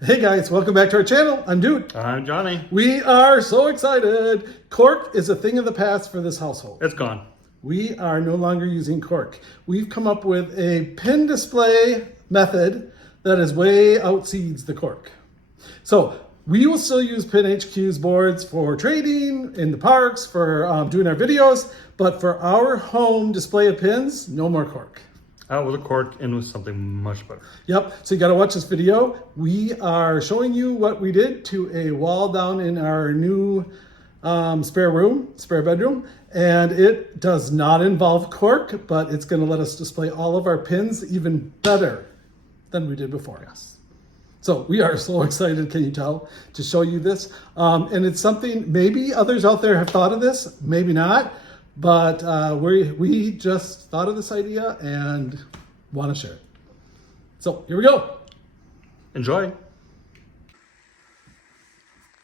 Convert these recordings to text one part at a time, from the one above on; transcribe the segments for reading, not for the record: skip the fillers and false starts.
Hey guys, welcome back to our channel. I'm Dude. I'm Johnny. We are so excited. Cork is a thing of the past for this household. It's gone. We are no longer using cork. We've come up with a pin display method that is way outseeds the cork. So we will still use Pin HQ's boards for trading in the parks, for doing our videos, but for our home display of pins, no more cork. Out with a cork, in with something much better. Yep, so you gotta watch this video. We are showing you what we did to a wall down in our new spare bedroom, and it does not involve cork, but it's gonna let us display all of our pins even better than we did before. Yes. So we are so excited, can you tell, to show you this. And it's something, maybe others out there have thought of this, maybe not, but we just thought of this idea and want to share it. So here we go. Enjoy.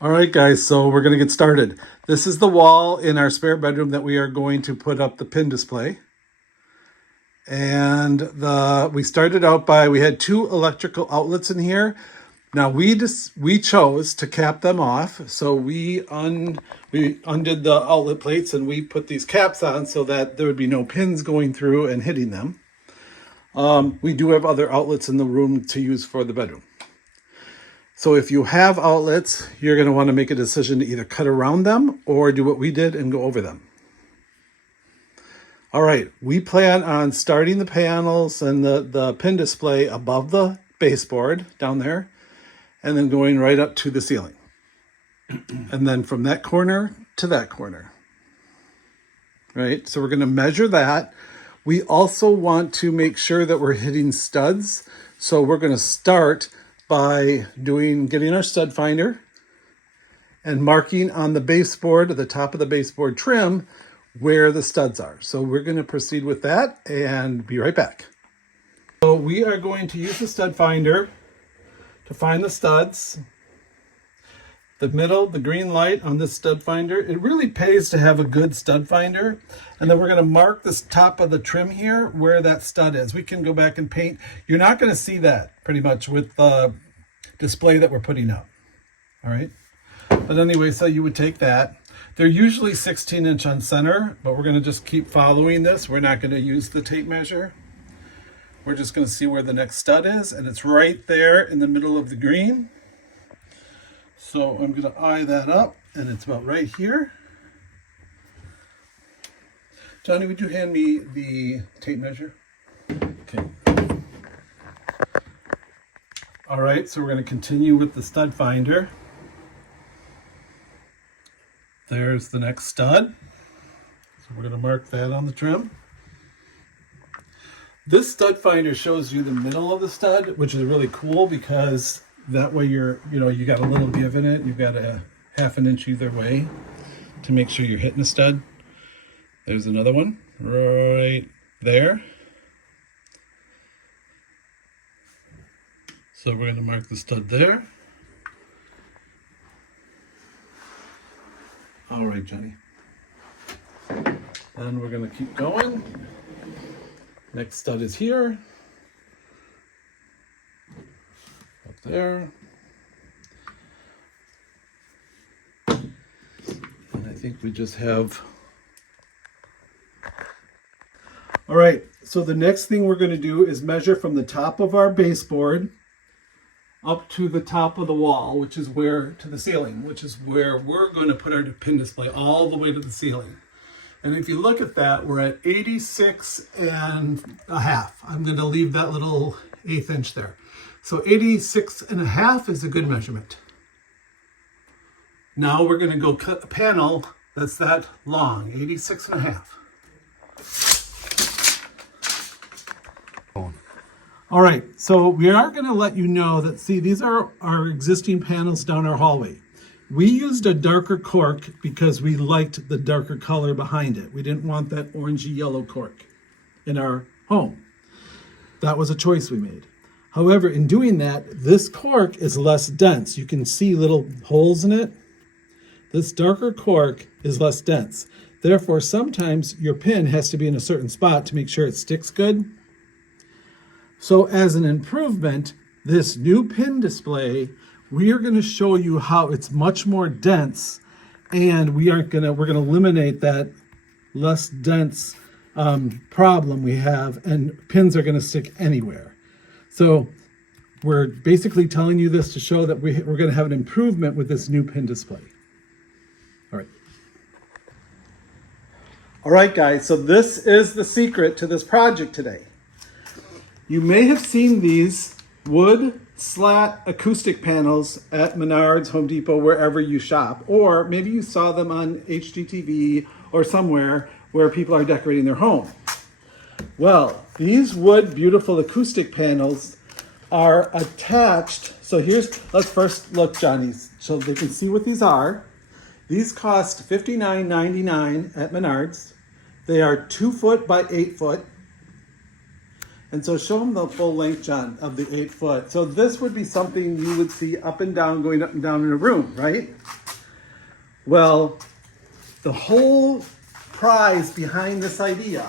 All right, guys, so we're going to get started. This is the wall in our spare bedroom that we are going to put up the pin display. And we started out by, we had two electrical outlets in here. Now we chose to cap them off. So we undid the outlet plates and we put these caps on so that there would be no pins going through and hitting them. We do have other outlets in the room to use for the bedroom. So if you have outlets, you're going to want to make a decision to either cut around them or do what we did and go over them. All right, we plan on starting the panels and the pin display above the baseboard down there, and then going right up to the ceiling. And then from that corner to that corner. Right, so we're gonna measure that. We also want to make sure that we're hitting studs. So we're gonna start by getting our stud finder and marking on the baseboard, at the top of the baseboard trim, where the studs are. So we're going to proceed with that and be right back. So we are going to use the stud finder to find the studs. The middle, the green light on this stud finder, it really pays to have a good stud finder. And then we're going to mark this top of the trim here where that stud is. We can go back and paint. You're not going to see that pretty much with the display that we're putting up. All right. But anyway, so you would take that. They're usually 16-inch on center, but we're going to just keep following this. We're not going to use the tape measure. We're just going to see where the next stud is, and it's right there in the middle of the green. So I'm going to eye that up, and it's about right here. Johnny, would you hand me the tape measure? Okay. All right, so we're going to continue with the stud finder. There's the next stud. So we're going to mark that on the trim. This stud finder shows you the middle of the stud, which is really cool because that way you got a little give in it. You've got a ½ an inch either way to make sure you're hitting a stud. There's another one right there. So we're going to mark the stud there. All right, Johnny. Then we're going to keep going. Next stud is here. Up there. And I think we just have... All right, so the next thing we're going to do is measure from the top of our baseboard up to the top of the wall, which is to the ceiling, which is where we're going to put our pin display all the way to the ceiling. And if you look at that, we're at 86.5. I'm going to leave that little 1/8 inch there. So 86.5 is a good measurement. Now we're going to go cut a panel that's that long, 86.5. All right, so we are going to let you know that, see, these are our existing panels down our hallway. We used a darker cork because we liked the darker color behind it. We didn't want that orangey yellow cork in our home. That was a choice we made. However, in doing that, this cork is less dense. You can see little holes in it. This darker cork is less dense. Therefore, sometimes your pin has to be in a certain spot to make sure it sticks good. So as an improvement, this new pin display, we are going to show you how it's much more dense, and we're going to eliminate that less dense problem we have, and pins are going to stick anywhere. So we're basically telling you this to show that we're going to have an improvement with this new pin display. All right. All right, guys, so this is the secret to this project today. You may have seen these wood slat acoustic panels at Menards, Home Depot, wherever you shop, or maybe you saw them on HGTV or somewhere where people are decorating their home. Well, these wood beautiful acoustic panels are attached. So let's first look, Johnny, so they can see what these are. These cost $59.99 at Menards. They are 2 foot by 8 foot. And so show them the full length, John, of the 8 foot. So this would be something you would see up and down, going up and down in a room, right? Well, the whole prize behind this idea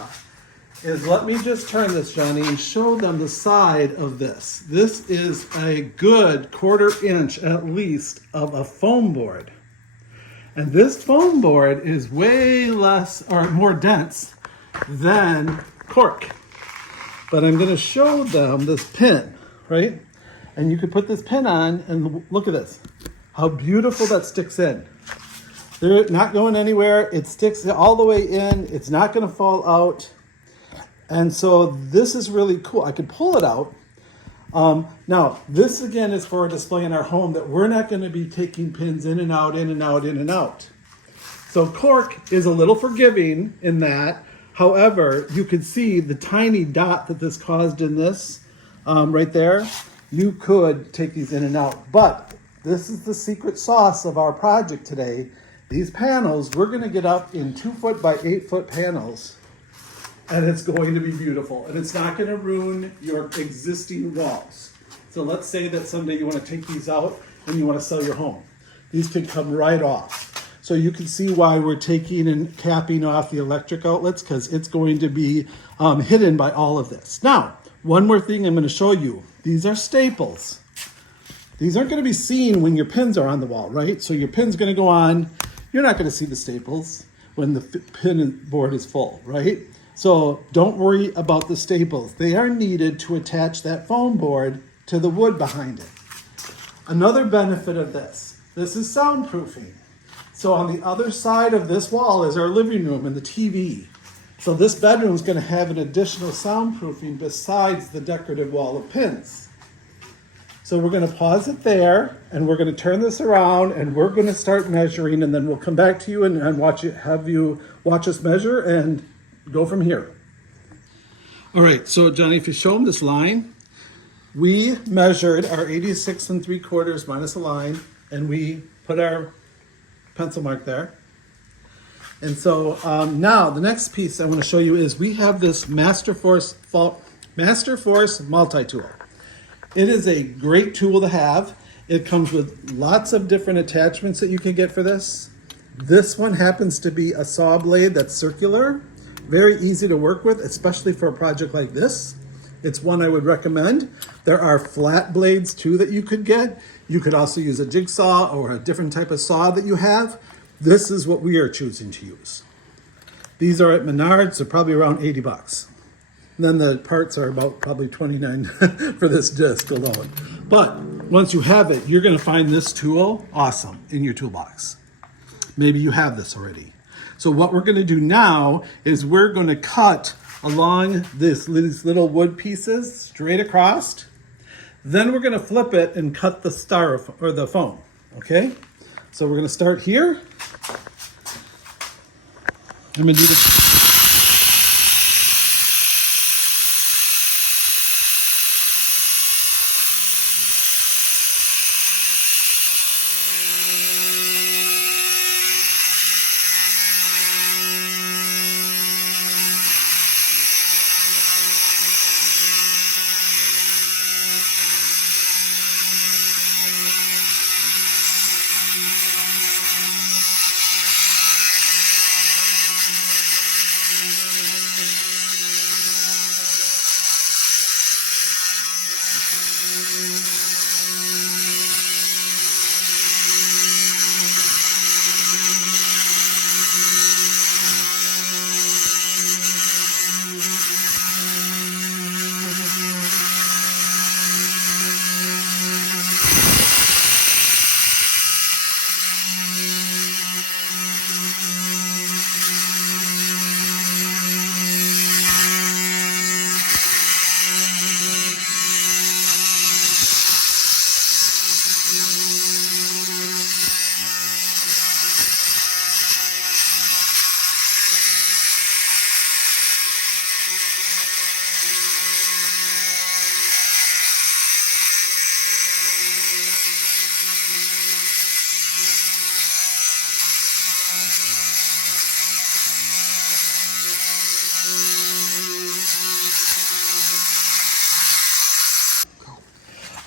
is, let me just turn this, Johnny, and show them the side of this. This is a good 1/4 inch at least of a foam board. And this foam board is way less or more dense than cork. But I'm going to show them this pin, right? And you could put this pin on and look at this. How beautiful that sticks in. They're not going anywhere. It sticks all the way in. It's not going to fall out. And so this is really cool. I could pull it out. Now, this again is for a display in our home that we're not going to be taking pins in and out, in and out, in and out. So cork is a little forgiving in that. However, you could see the tiny dot that this caused in this right there. You could take these in and out. But this is the secret sauce of our project today. These panels, we're going to get up in 2 foot by 8 foot panels. And it's going to be beautiful. And it's not going to ruin your existing walls. So let's say that someday you want to take these out and you want to sell your home. These can come right off. So you can see why we're taking and capping off the electric outlets, because it's going to be hidden by all of this. Now, one more thing I'm going to show you. These are staples. These aren't going to be seen when your pins are on the wall, right? So your pin's going to go on. You're not going to see the staples when the pin board is full, right? So don't worry about the staples. They are needed to attach that foam board to the wood behind it. Another benefit of this is soundproofing. So on the other side of this wall is our living room and the TV. So this bedroom is going to have an additional soundproofing besides the decorative wall of pins. So we're going to pause it there, and we're going to turn this around, and we're going to start measuring, and then we'll come back to you and have you watch us measure and go from here. All right, so Johnny, if you show them this line, we measured our 86 3/4 minus a line, and we put our pencil mark there. And so now the next piece I want to show you is we have this Master Force multi-tool. It is a great tool to have. It comes with lots of different attachments that you can get for this. This one happens to be a saw blade that's circular. Very easy to work with, especially for a project like this. It's one I would recommend. There are flat blades too that you could get. You could also use a jigsaw or a different type of saw that you have. This is what we are choosing to use. These are at Menards, they're probably around 80 bucks. And then the parts are about probably 29 for this disc alone. But once you have it, you're gonna find this tool awesome in your toolbox. Maybe you have this already. So what we're gonna do now is we're gonna cut along these little wood pieces straight across. Then we're gonna flip it and cut the or the foam, okay? So we're gonna start here. I'm gonna do this.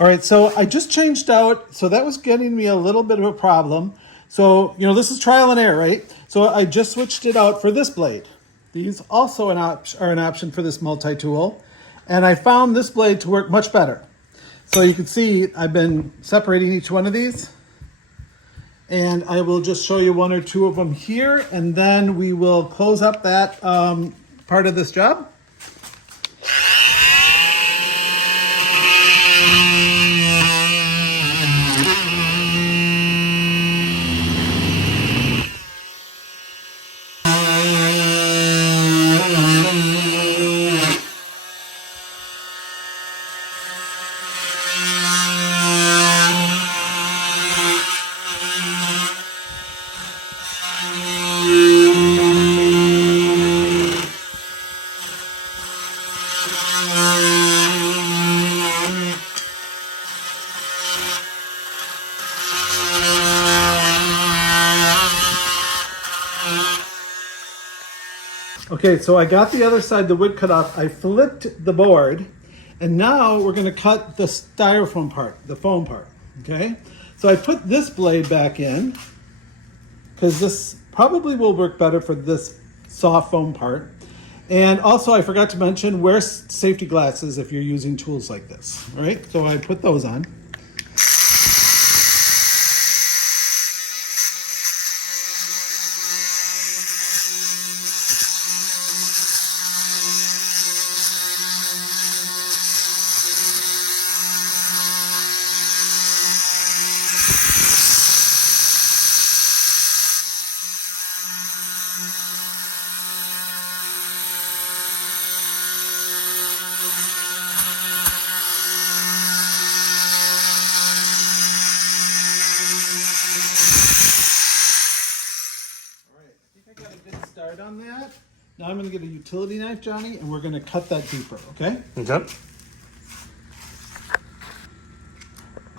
All right, so I just changed out, so that was getting me a little bit of a problem. So, this is trial and error, right? So I just switched it out for this blade. These also are an option for this multi-tool. And I found this blade to work much better. So you can see I've been separating each one of these. And I will just show you one or two of them here, and then we will close up that part of this job. Okay, so I got the other side, the wood cut off. I flipped the board, and now we're going to cut the styrofoam part, the foam part, okay? So I put this blade back in, because this probably will work better for this soft foam part. And also, I forgot to mention, wear safety glasses if you're using tools like this, all right? So I put those on. Start on that. Now I'm going to get a utility knife, Johnny, and we're going to cut that deeper, okay? Okay.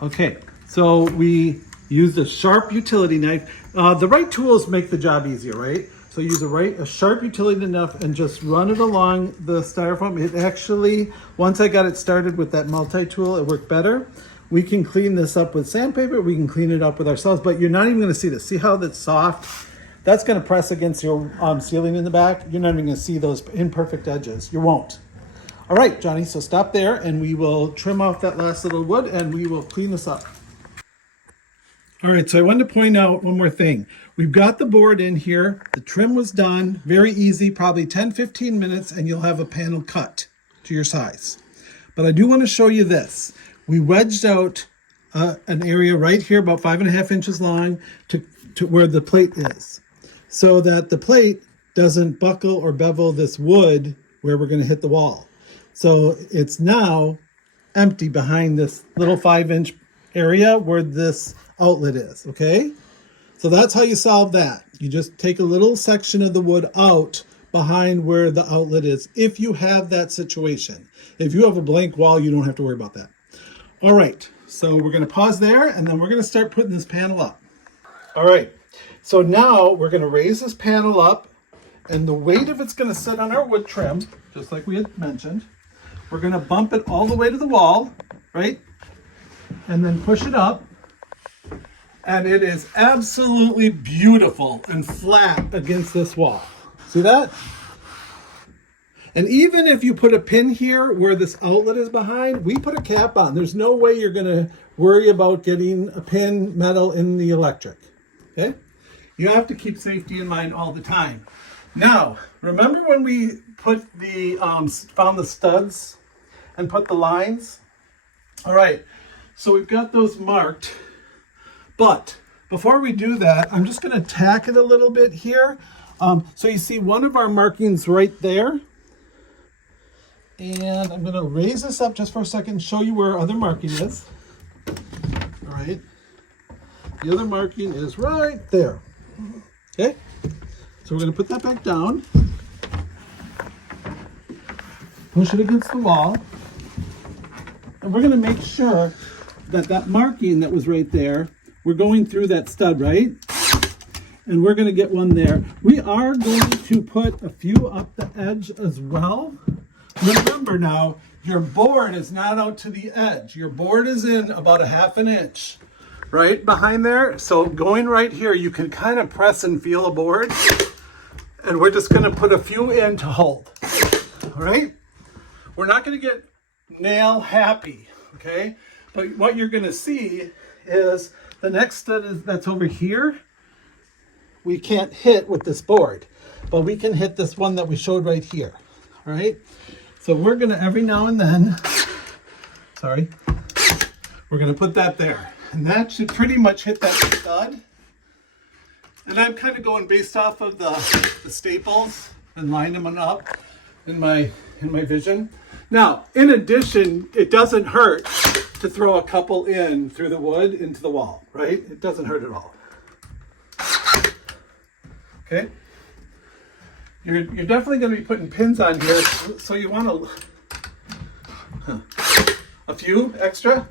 Okay, so we use a sharp utility knife. The right tools make the job easier, right? So use a sharp utility knife and just run it along the styrofoam. It actually, once I got it started with that multi-tool, it worked better. We can clean this up with sandpaper. We can clean it up with ourselves, but you're not even going to see this. See how that's soft? That's going to press against your ceiling in the back. You're not even going to see those imperfect edges. You won't. All right, Johnny, so stop there, and we will trim off that last little wood, and we will clean this up. All right, so I wanted to point out one more thing. We've got the board in here. The trim was done. Very easy, probably 10-15 minutes, and you'll have a panel cut to your size. But I do want to show you this. We wedged out an area right here, about 5.5 inches long, to where the plate is, so that the plate doesn't buckle or bevel this wood where we're going to hit the wall. So it's now empty behind this little 5-inch area where this outlet is, okay? So that's how you solve that. You just take a little section of the wood out behind where the outlet is, if you have that situation. If you have a blank wall, you don't have to worry about that. All right, so we're going to pause there, and then we're going to start putting this panel up. All right. So now we're going to raise this panel up, and the weight of it's going to sit on our wood trim, just like we had mentioned. We're going to bump it all the way to the wall, right? And then push it up. And it is absolutely beautiful and flat against this wall. See that? And even if you put a pin here where this outlet is behind, we put a cap on. There's no way you're going to worry about getting a pin metal in the electric. Okay? You have to keep safety in mind all the time. Now, remember when we put the found the studs and put the lines? All right, so we've got those marked. But before we do that, I'm just going to tack it a little bit here. So you see one of our markings right there. And I'm going to raise this up just for a second and show you where our other marking is. All right. The other marking is right there. Okay, so we're going to put that back down, push it against the wall, and we're going to make sure that that marking that was right there, we're going through that stud, right? And we're going to get one there. We are going to put a few up the edge as well. Remember now, your board is not out to the edge. Your board is in about a 1/2 inch right behind there. So going right here, you can kind of press and feel a board. And we're just gonna put a few in to hold, all right? We're not gonna get nail happy, okay? But what you're gonna see is the next stud that's over here, we can't hit with this board, but we can hit this one that we showed right here, all right? So we're gonna every now and then, we're gonna put that there. And that should pretty much hit that stud. And I'm kind of going based off of the staples and lining them up in my vision. Now, in addition, it doesn't hurt to throw a couple in through the wood into the wall, right? It doesn't hurt at all. Okay? You're definitely going to be putting pins on here, so you want a few extra.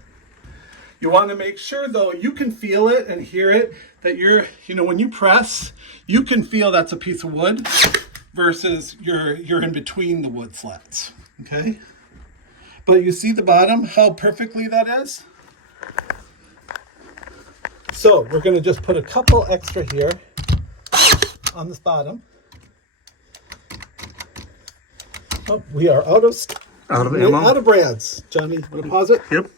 You want to make sure, though, you can feel it and hear it, that when you press, you can feel that's a piece of wood versus you're in between the wood slats, okay? But you see the bottom, how perfectly that is? So we're going to just put a couple extra here on this bottom. Oh, we are out of ammo. Out of brands. Johnny, want to pause it? Yep.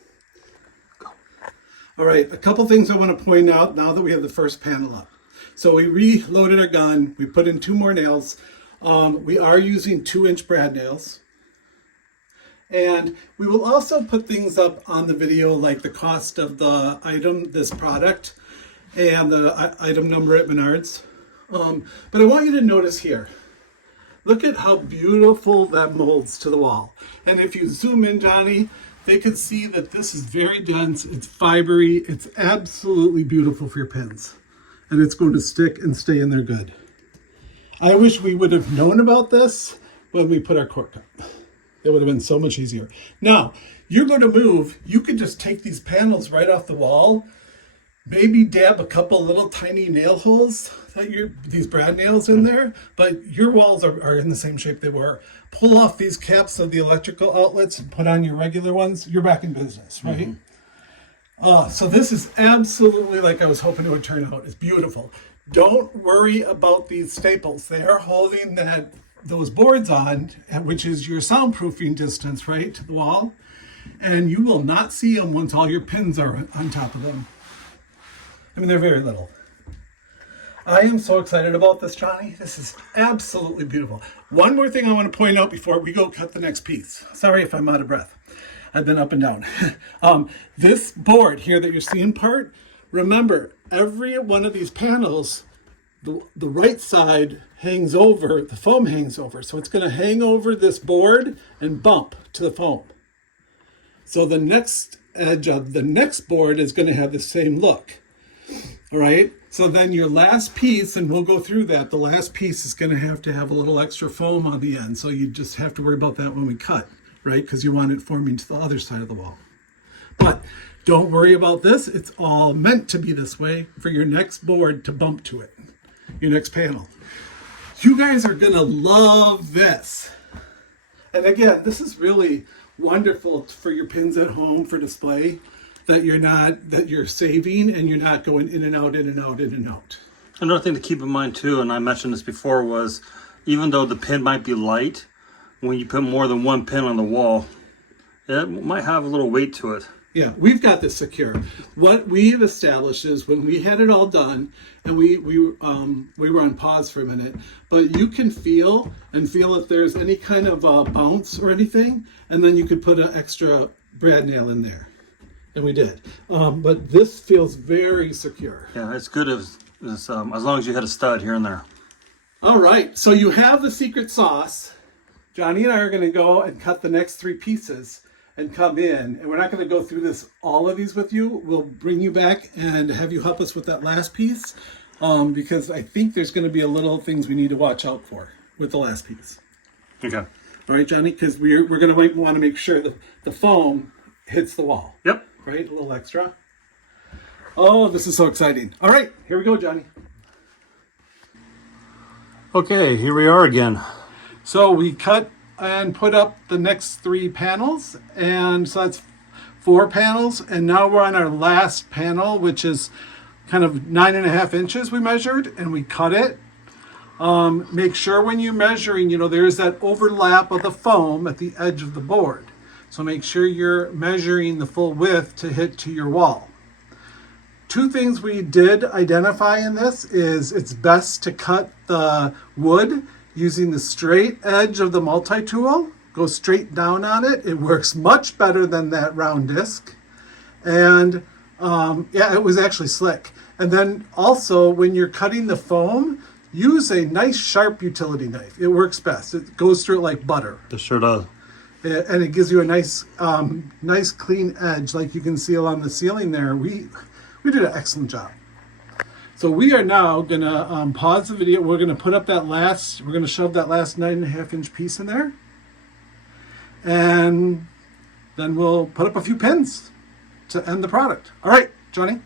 All right, a couple things I want to point out now that we have the first panel up. So we reloaded our gun. We put in 2 more nails. We are using 2-inch brad nails. And we will also put things up on the video like the cost of the item, this product, and the item number at Menards. But I want you to notice here. Look at how beautiful that molds to the wall. And if you zoom in, Johnny, they could see that this is very dense, it's fibery, it's absolutely beautiful for your pins. And it's going to stick and stay in there good. I wish we would have known about this when we put our cork up. It would have been so much easier. Now, you're going to move, you could just take these panels right off the wall, maybe dab a couple little tiny nail holes, these brad nails in there, but your walls are in the same shape they were. Pull off these caps of the electrical outlets and put on your regular ones, you're back in business, right? So this is absolutely like I was hoping it would turn out. It's beautiful. Don't worry about these staples. They are holding those boards on, which is your soundproofing distance, right, to the wall. And you will not see them once all your pins are on top of them. I mean, they're very little. I am so excited about this, Johnny. This is absolutely beautiful. One more thing I want to point out before we go cut the next piece. Sorry if I'm out of breath. I've been up and down. This board here that you're seeing part, remember, every one of these panels, the right side hangs over, the foam hangs over. So it's going to hang over this board and bump to the foam. So the next edge of the next board is going to have the same look. All right, so then your last piece, and we'll go through that, the last piece is going to have a little extra foam on the end. So you just have to worry about that when we cut, right? Because you want it forming to the other side of the wall. But don't worry about this. It's all meant to be this way for your next board to bump to it, your next panel. You guys are going to love this. And again, this is really wonderful for your pins at home for display. That you're saving and you're not going in and out, in and out, in and out. Another thing to keep in mind too, and I mentioned this before, was even though the pin might be light, when you put more than one pin on the wall, it might have a little weight to it. Yeah, we've got this secure. What we've established is when we had it all done, and we were on pause for a minute, but you can feel if there's any kind of bounce or anything, and then you could put an extra brad nail in there. And we did. But this feels very secure. Yeah, it's good as long as you had a stud here and there. All right, so you have the secret sauce. Johnny and I are going to go and cut the next 3 pieces and come in. And we're not going to go through all of these with you. We'll bring you back and have you help us with that last piece because I think there's going to be a little things we need to watch out for with the last piece. Okay. All right, Johnny, because we're going to want to make sure that the foam hits the wall. Yep. Right, a little extra. Oh, this is so exciting. All right, here we go, Johnny. Okay, here we are again. So we cut and put up the next 3 panels. And so that's 4 panels. And now we're on our last panel, which is kind of 9.5 inches we measured, and we cut it. Make sure when you're measuring, there's that overlap of the foam at the edge of the board. So make sure you're measuring the full width to hit to your wall. 2 things we did identify in this is it's best to cut the wood using the straight edge of the multi-tool. Go straight down on it. It works much better than that round disc. And yeah, it was actually slick. And then also when you're cutting the foam, use a nice sharp utility knife. It works best. It goes through it like butter. It sure does. And it gives you a nice clean edge like you can see along the ceiling there. We did an excellent job. So we are now gonna pause the video. We're gonna put up we're gonna shove that last 9.5 inch piece in there. And then we'll put up a few pins to end the product. All right, Johnny.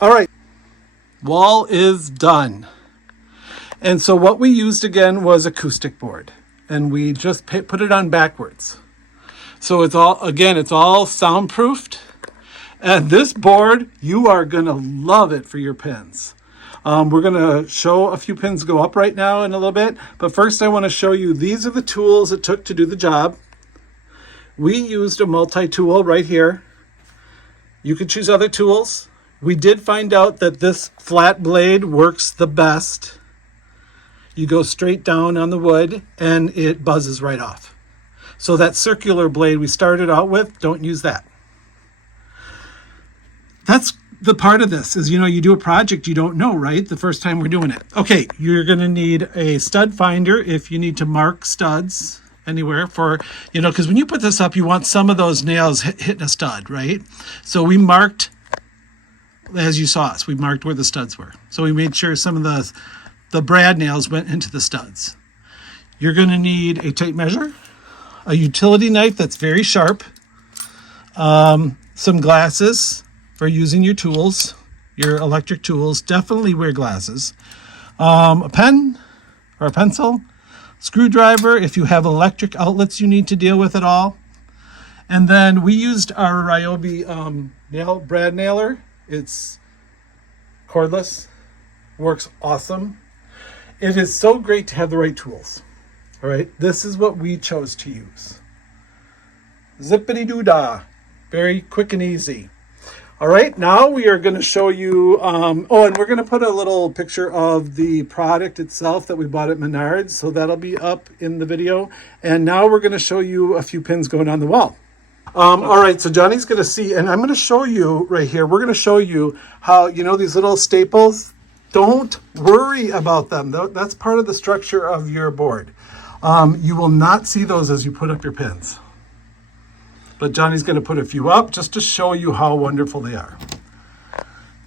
All right, wall is done. And so what we used again was acoustic board, and we just put it on backwards. So it's all soundproofed. And this board, you are gonna love it for your pins. We're gonna show a few pins go up right now in a little bit, but first I wanna show you, these are the tools it took to do the job. We used a multi-tool right here. You could choose other tools. We did find out that this flat blade works the best. You go straight down on the wood and it buzzes right off. So that circular blade we started out with, don't use that. That's the part of this is, you do a project you don't know, right? The first time we're doing it. Okay, you're going to need a stud finder if you need to mark studs anywhere for, because when you put this up, you want some of those nails hitting a stud, right? So we marked, as you saw us, we marked where the studs were. So we made sure some of the brad nails went into the studs. You're going to need a tape measure, a utility knife that's very sharp, some glasses for using your tools, your electric tools. Definitely wear glasses. A pen or a pencil, screwdriver if you have electric outlets you need to deal with at all. And then we used our Ryobi brad nailer. It's cordless, works awesome. It is so great to have the right tools. All right, this is what we chose to use. Zippity-doo-dah, very quick and easy. All right, now we are going to show you, and we're going to put a little picture of the product itself that we bought at Menards, so that'll be up in the video. And now we're going to show you a few pins going on the wall. All right, so Johnny's going to see, and I'm going to show you right here, we're going to show you how, these little staples, don't worry about them. That's part of the structure of your board. You will not see those as you put up your pins. But Johnny's going to put a few up just to show you how wonderful they are.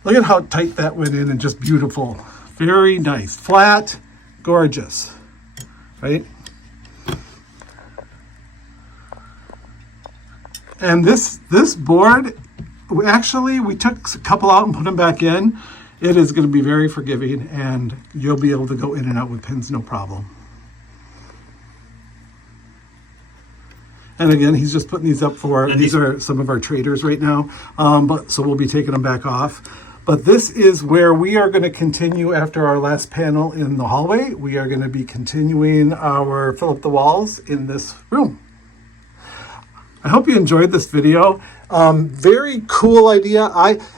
Look at how tight that went in and just beautiful. Very nice. Flat, gorgeous. Right? And this board, we took a couple out and put them back in. It is going to be very forgiving, and you'll be able to go in and out with pins, no problem. And again, he's just putting these up these are some of our traders right now, so we'll be taking them back off. But this is where we are going to continue after our last panel in the hallway. We are going to be continuing our fill up the walls in this room. I hope you enjoyed this video. Very cool idea.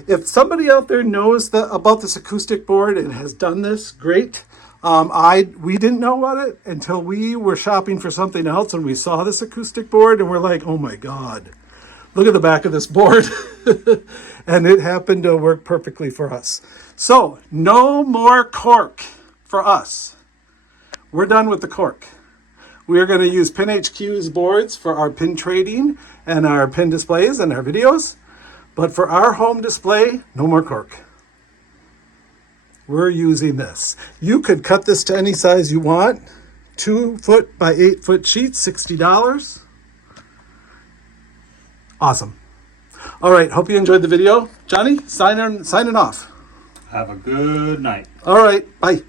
If somebody out there knows about this acoustic board and has done this, great. We didn't know about it until we were shopping for something else and we saw this acoustic board and we're like, oh my God, look at the back of this board. And it happened to work perfectly for us. So no more cork for us. We're done with the cork. We are going to use PinHQ's boards for our pin trading and our pin displays and our videos. But for our home display, no more cork. We're using this. You could cut this to any size you want. 2-foot by 8-foot sheets, $60. Awesome. All right, hope you enjoyed the video. Johnny, signing off. Have a good night. All right, bye.